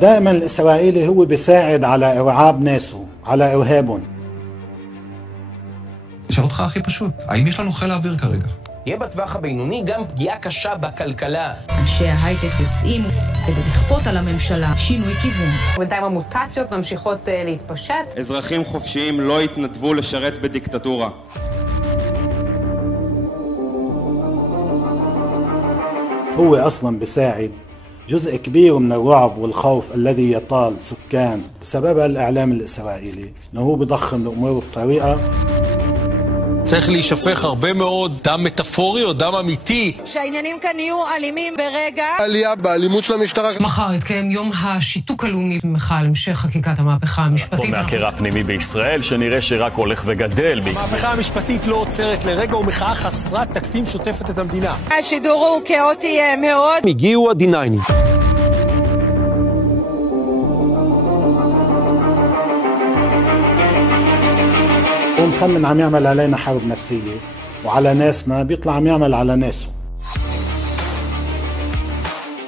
دائما الإسرائيلي هو بيساعد على إرعاب ناسه، على إرهابهم. אשאל אותך הכי פשוט, האם יש לנו חיל האוויר כרגע? יהיה בטווח הבינוני גם פגיעה קשה בכלכלה. אנשי ההייטק יוצאים כדי לכפות על הממשלה שינוי כיוון. בינתיים המוטציות ממשיכות להתפשט. אזרחים חופשיים לא יתנדבו לשרת בדיקטטורה. هو أصلا بيساعد جزء كبير من الرعب والخوف الذي يطال سكان بسبب الإعلام الإسرائيلي، إنه هو بيضخم الأمور بطريقة. צריך להישפך הרבה מאוד דם מטאפורי או דם אמיתי. שהעניינים כאן יהיו אלימים ברגע. עלייה באלימות של המשטרה. מחר יתקיים יום השיתוק הלאומי במחאה על המשך חקיקת המהפכה המשפטית. מהקרע פנימי בישראל שנראה שרק הולך וגדל. המהפכה המשפטית לא עוצרת לרגע ומחאה חסרת תקדים שוטפת את המדינה. השידור הוא כאוטי מאוד. הגיעו הדיניינים. ومخمن عم يعمل علينا حرب نفسية وعلى ناسنا بيطلع عم يعمل على ناسه.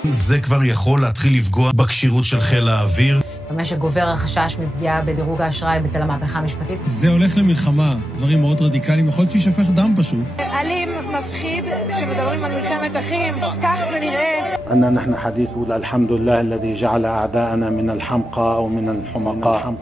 זה כבר יכול להתחיל לפגוע בקשירות של חיל האוויר. במשק גובר החשש מפגיעה בדירוג האשראי בצל המהפכה המשפטית. זה הולך למלחמה, דברים מאוד רדיקליים, יכול להיות שישפך דם פשוט. אלים, מפחיד, כשמדברים על מלחמת אחים, כך זה נראה. أننا نحن حديث بقول الحمد لله الذي جعل أعداءنا من الحمقى أو من الحمقاء.